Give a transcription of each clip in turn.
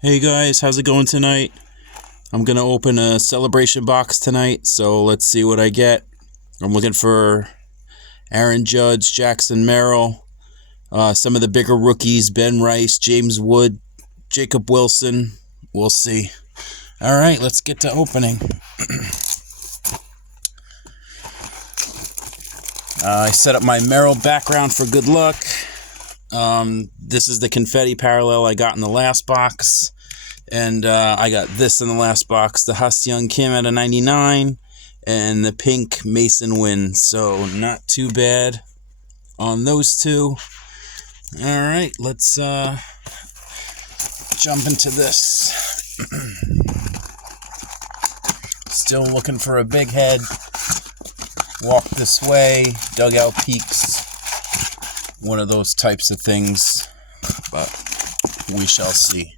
Hey guys, how's it going tonight? I'm gonna open a celebration box tonight, so let's see what I get. I'm looking for Aaron Judge, Jackson Merrill, some of the bigger rookies, Ben Rice, James Wood, Jacob Wilson. We'll see. Alright, let's get to opening. I set up my Merrill background for good luck. This is the confetti parallel I got in the last box. And I got this in the last box, the Ha-Seong Kim at a 99, and the pink Mason Wynn. So not too bad on those two. All right, let's jump into this. Still looking for a big head. Walk this way, dugout peaks. One of those types of things, but we shall see.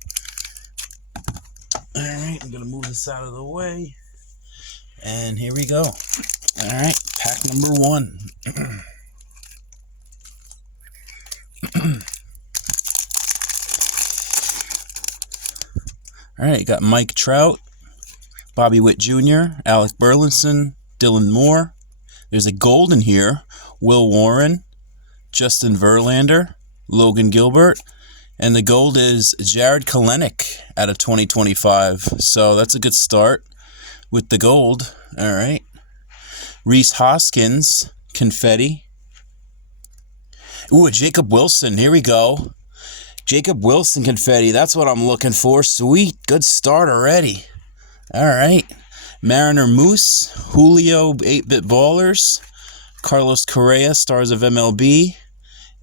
Alright, I'm going to move this out of the way. And here we go. Alright, pack number 1. Alright, got Mike Trout, Bobby Witt Jr., Alec Burleson, Dylan Moore. There's a gold in here. Will Warren, Justin Verlander, Logan Gilbert. And the gold is Jarred Kelenic out of 2025. So that's a good start with the gold. All right. Rhys Hoskins, confetti. Ooh, a Jacob Wilson. Here we go. Jacob Wilson confetti. That's what I'm looking for. Sweet. Good start already. All right. Mariner Moose, Julio 8-Bit Ballers, Carlos Correa, Stars of MLB.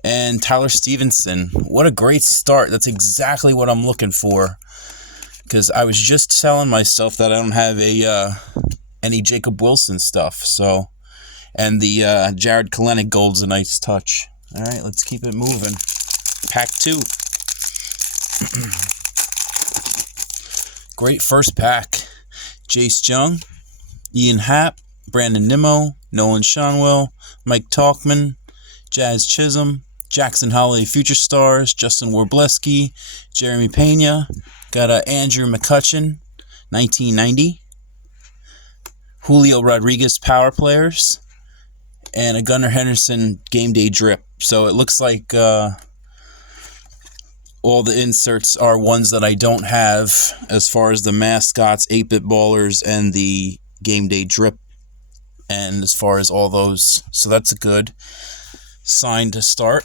And Tyler Stevenson. What a great start. That's exactly what I'm looking for. Because I was just telling myself that I don't have any Jacob Wilson stuff. So, and the Jarred Kelenic gold's a nice touch. All right, let's keep it moving. Pack 2. Great first pack. Jace Jung, Ian Happ, Brandon Nimmo, Nolan Schanuel, Mike Talkman, Jazz Chisholm, Jackson Holiday Future Stars, Justin Warbleski, Jeremy Pena. Got Andrew McCutchen, 1990. Julio Rodriguez Power Players. And a Gunnar Henderson Game Day Drip. So it looks like all the inserts are ones that I don't have as far as the mascots, 8-Bit Ballers, and the Game Day Drip. And as far as all those. So that's a good sign to start.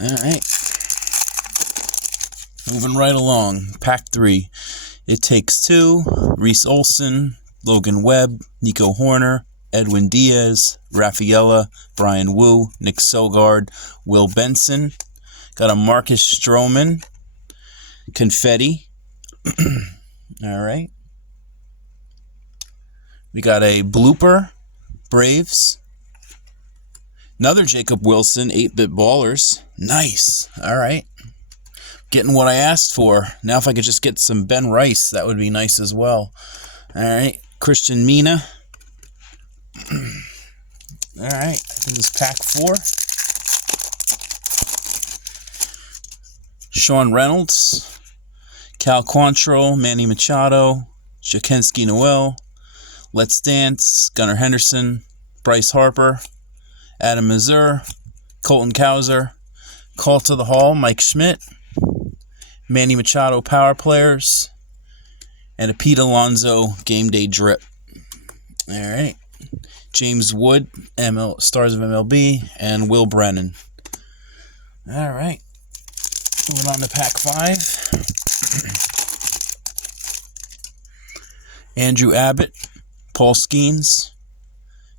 Alright. Moving right along. Pack 3. It Takes Two. Reese Olson. Logan Webb. Nico Horner. Edwin Diaz. Rafaela. Brian Wu. Nick Sogard. Will Benson. Got a Marcus Stroman. Confetti. Alright. We got a blooper. Braves. Another Jacob Wilson, 8-Bit Ballers. Nice. All right. Getting what I asked for. Now if I could just get some Ben Rice, that would be nice as well. All right. Christian Mina. All right. I think it's pack 4. Sean Reynolds. Cal Quantrill, Manny Machado. Jackenski Noel. Let's Dance. Gunnar Henderson. Bryce Harper. Adam Mazur, Colton Cowser, Call to the Hall, Mike Schmidt, Manny Machado Power Players, and a Pete Alonso Game Day Drip. All right. James Wood, Stars of MLB, and Will Brennan. All right. Moving on to pack 5. Andrew Abbott, Paul Skeens,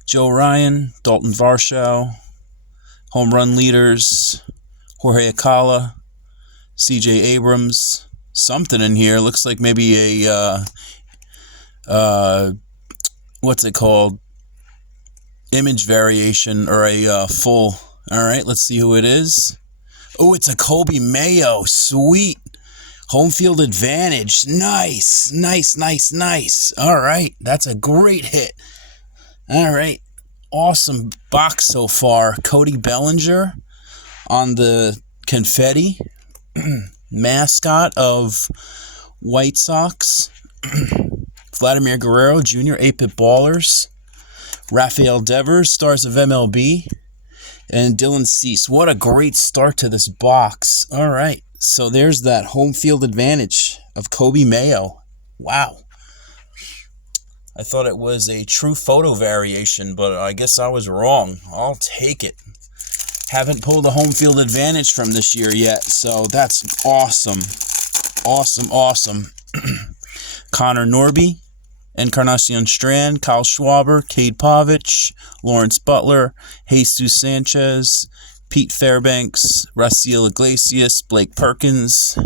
Joe Ryan, Dalton Varsho, home run leaders, Jorge Alcala, C.J. Abrams, something in here. Looks like maybe a, what's it called? Image variation or a full. All right, let's see who it is. Oh, it's a Kobe Mayo. Sweet. Home field advantage. Nice, nice, nice, nice. All right, that's a great hit. All right. Awesome box so far. Cody Bellinger on the confetti. mascot of White Sox. Vladimir Guerrero Jr., 8-Bit Ballers. Rafael Devers, Stars of MLB. And Dylan Cease. What a great start to this box. All right. So there's that home field advantage of Coby Mayo. Wow. I thought it was a true photo variation, but I guess I was wrong. I'll take it. Haven't pulled a home field advantage from this year yet, so that's awesome. Awesome, awesome. Connor Norby, Encarnacion Strand, Kyle Schwarber, Cade Povich, Lawrence Butler, Jesus Sanchez, Pete Fairbanks, Raciel Iglesias, Blake Perkins,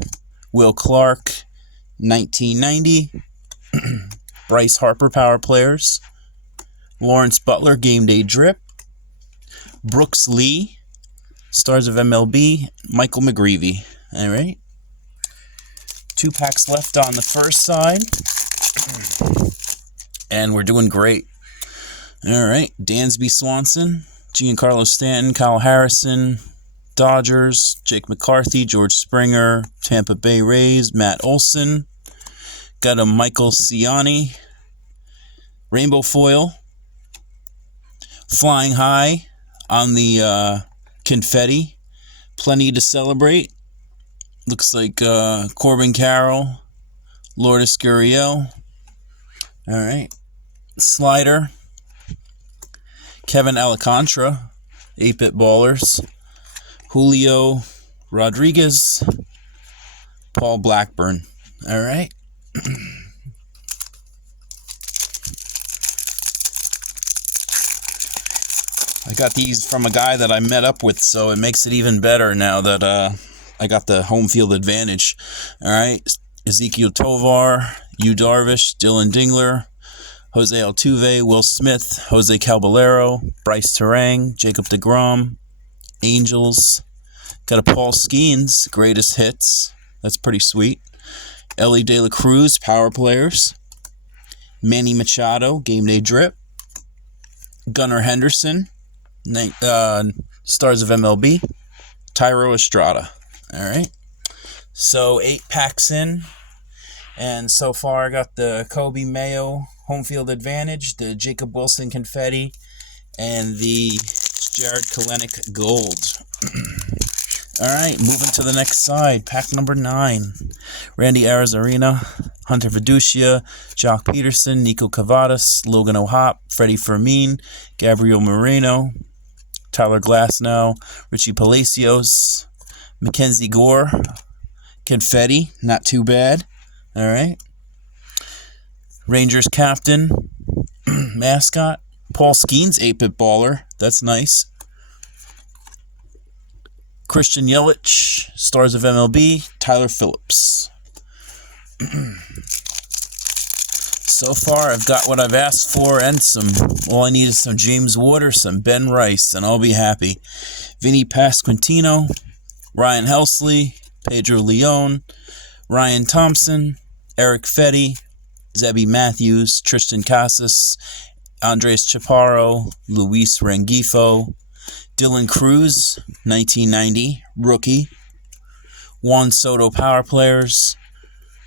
Will Clark, 1990, Bryce Harper Power Players, Lawrence Butler Game Day Drip, Brooks Lee, Stars of MLB, Michael McGreevy. All right. 2 packs left on the first side. And we're doing great. All right. Dansby Swanson, Giancarlo Stanton, Kyle Harrison, Dodgers, Jake McCarthy, George Springer, Tampa Bay Rays, Matt Olson. Got a Michael Ciani. Rainbow foil. Flying high on the confetti. Plenty to celebrate. Looks like Corbin Carroll, Lourdes Gurriel. All right. Slider. Kevin Alcantara, 8-Bit Ballers. Julio Rodriguez. Paul Blackburn. All right. I got these from a guy that I met up with, so it makes it even better now that I got the home field advantage. All right. Ezekiel Tovar, Yu Darvish, Dylan Dingler, Jose Altuve, Will Smith, Jose Caballero, Bryce Terang, Jacob deGrom, Angels. Got a Paul Skeens, Greatest Hits. That's pretty sweet. Ellie De La Cruz, Power Players. Manny Machado, Game Day Drip. Gunnar Henderson, Stars of MLB. Tyro Estrada. All right. So 8 packs in. And so far I got the Coby Mayo home field advantage, the Jacob Wilson confetti, and the Jarred Kelenic gold. All right, moving to the next side. Pack number 9. Randy Arozarena, Hunter Fiducia, Jock Peterson, Nico Cavadas, Logan O'Hoppe, Freddie Fermin, Gabriel Moreno, Tyler Glasnow, Richie Palacios, Mackenzie Gore, confetti, not too bad. All right. Rangers captain, mascot, Paul Skeens, 8-Bit Baller. That's nice. Christian Yelich, Stars of MLB, Tyler Phillips. So far, I've got what I've asked for and some. All I need is some James Water, some Ben Rice, and I'll be happy. Vinny Pasquantino, Ryan Helsley, Pedro Leon, Ryan Thompson, Eric Fetty, Zebby Matthews, Tristan Casas, Andres Chaparro, Luis Rengifo, Dylan Cruz, 1990, rookie. Juan Soto Power Players.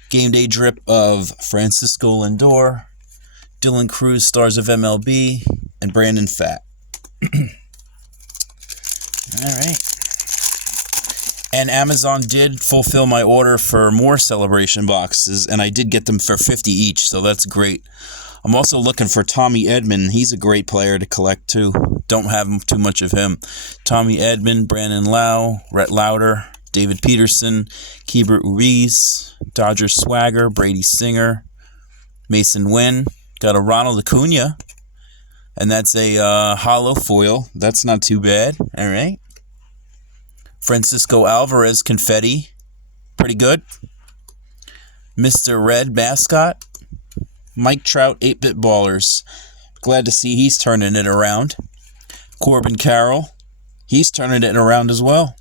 Game Day Drip of Francisco Lindor. Dylan Cruz, Stars of MLB. And Brandon Pfaadt. All right. And Amazon did fulfill my order for more celebration boxes, and I did get them for $50 each, so that's great. I'm also looking for Tommy Edman. He's a great player to collect, too. Don't have too much of him. Tommy Edman, Brandon Lau, Rhett Lauder, David Peterson, Keibert Ruiz, Dodgers Swagger, Brady Singer, Mason Wynn. Got a Ronald Acuna, and that's a hollow foil. That's not too bad. All right. Francisco Alvarez confetti. Pretty good. Mr. Red mascot. Mike Trout, 8-Bit Ballers. Glad to see he's turning it around. Corbin Carroll. He's turning it around as well.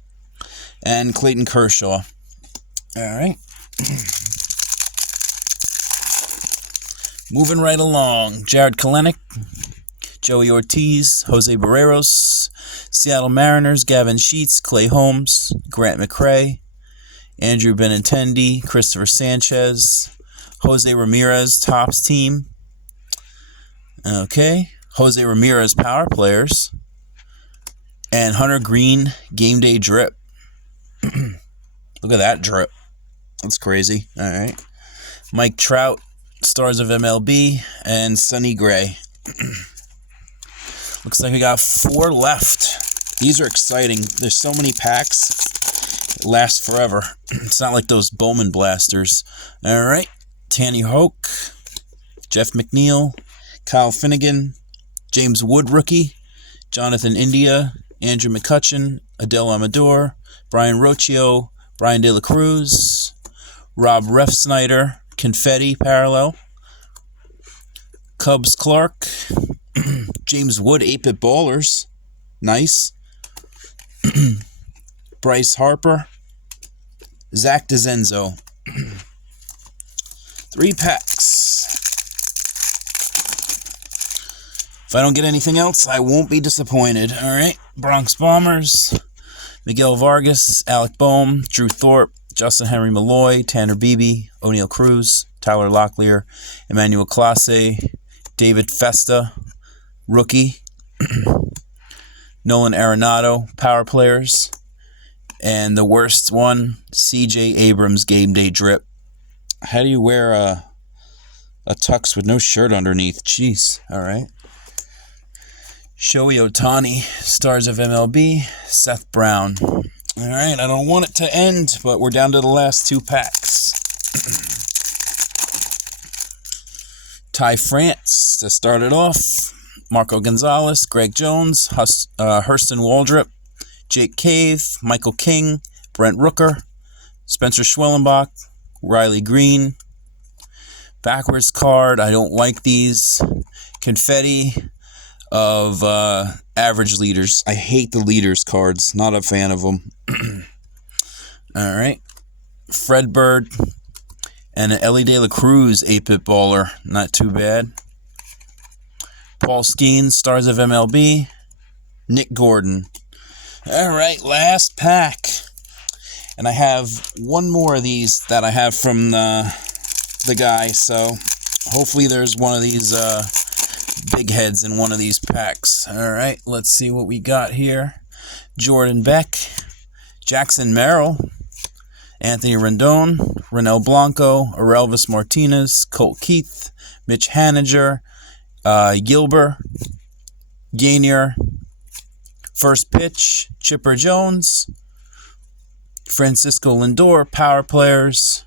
And Clayton Kershaw. All right. Moving right along. Jarred Kelenic. Joey Ortiz. Jose Barreros. Seattle Mariners. Gavin Sheets. Clay Holmes. Grant McCray. Andrew Benintendi, Christopher Sanchez, Jose Ramirez, Topps team. Okay, Jose Ramirez, power players. And Hunter Green, game day drip. Look at that drip. That's crazy. All right. Mike Trout, stars of MLB, and Sonny Gray. Looks like we got 4 left. These are exciting. There's so many packs. It lasts forever. It's not like those Bowman blasters. All right. Tanner Houck, Jeff McNeil, Kyle Finnegan, James Wood rookie, Jonathan India, Andrew McCutchen, Adele Amador, Brian Rocchio, Brian De La Cruz, Rob Refsnyder, Confetti parallel, Cubs Clark, James Wood 8-bit ballers, nice, Bryce Harper, Zach DeZenzo. 3 packs. If I don't get anything else, I won't be disappointed. All right, Bronx Bombers, Miguel Vargas, Alec Boehm, Drew Thorpe, Justin Henry Malloy, Tanner Beebe, O'Neal Cruz, Tyler Locklear, Emmanuel Clase, David Festa, rookie, Nolan Arenado, power players, and the worst one, CJ Abrams, game day drip. How do you wear a tux with no shirt underneath? Jeez, all right. Shohei Ohtani, stars of MLB, Seth Brown. All right, I don't want it to end, but we're down to the last 2 packs. Ty France to start it off. Marco Gonzalez, Greg Jones, Hurston Waldrop, Jake Cave, Michael King, Brent Rooker, Spencer Schwellenbach, Riley Green. Backwards card, I don't like these. Confetti of average leaders. I hate the leaders cards. Not a fan of them. All right. Fred Bird and an Ellie De La Cruz 8-bit baller. Not too bad. Paul Skeens, stars of MLB. Nick Gordon. All right, last pack. And I have one more of these that I have from the guy. So hopefully there's one of these big heads in one of these packs. All right, let's see what we got here. Jordan Beck, Jackson Merrill, Anthony Rendon, Renel Blanco, Orelvis Martinez, Colt Keith, Mitch Haniger, Gilbert, Gainier, first pitch, Chipper Jones, Francisco Lindor, power players,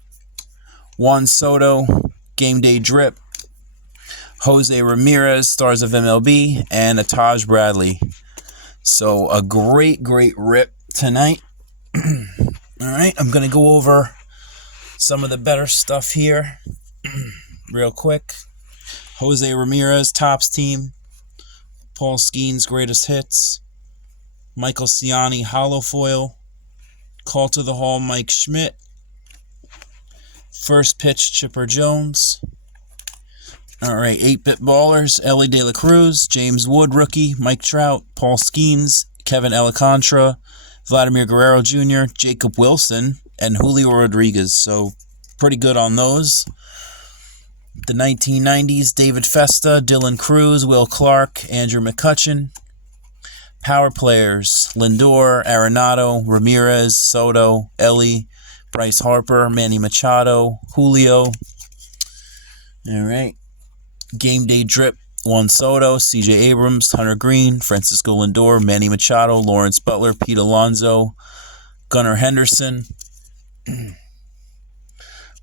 Juan Soto, game day drip, Jose Ramirez, stars of MLB, and a Taj Bradley. So a great rip tonight. All right, I'm going to go over some of the better stuff here real quick. Jose Ramirez, Topps team. Paul Skeens, greatest hits. Michael Ciani, hollow foil. Call to the Hall, Mike Schmidt. First pitch, Chipper Jones. All right, 8-bit ballers, Ellie De La Cruz, James Wood, rookie, Mike Trout, Paul Skeens, Kevin Alcantara, Vladimir Guerrero Jr., Jacob Wilson, and Julio Rodriguez. So pretty good on those. The 1990s, David Festa, Dylan Cruz, Will Clark, Andrew McCutchen. Power players, Lindor, Arenado, Ramirez, Soto, Ellie, Bryce Harper, Manny Machado, Julio. All right. Game day drip, Juan Soto, CJ Abrams, Hunter Green, Francisco Lindor, Manny Machado, Lawrence Butler, Pete Alonso, Gunnar Henderson.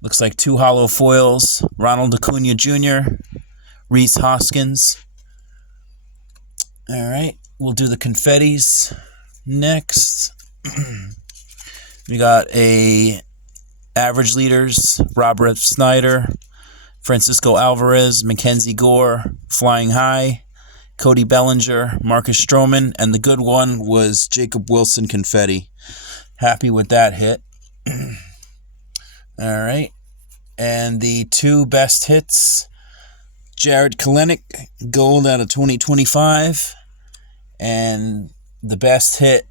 Looks like 2 hollow foils, Ronald Acuna Jr., Rhys Hoskins. All right, we'll do the confettis next. We got a average leaders, Robert Snyder, Francisco Alvarez, Mackenzie Gore, Flying High, Cody Bellinger, Marcus Stroman, and the good one was Jacob Wilson confetti. Happy with that hit. All right. And the 2 best hits, Jared Kelenic, gold out of 2025. And the best hit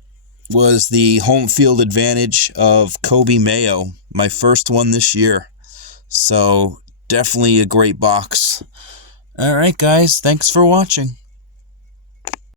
was the home field advantage of Kobe Mayo, my first one this year. So definitely a great box. All right, guys, thanks for watching.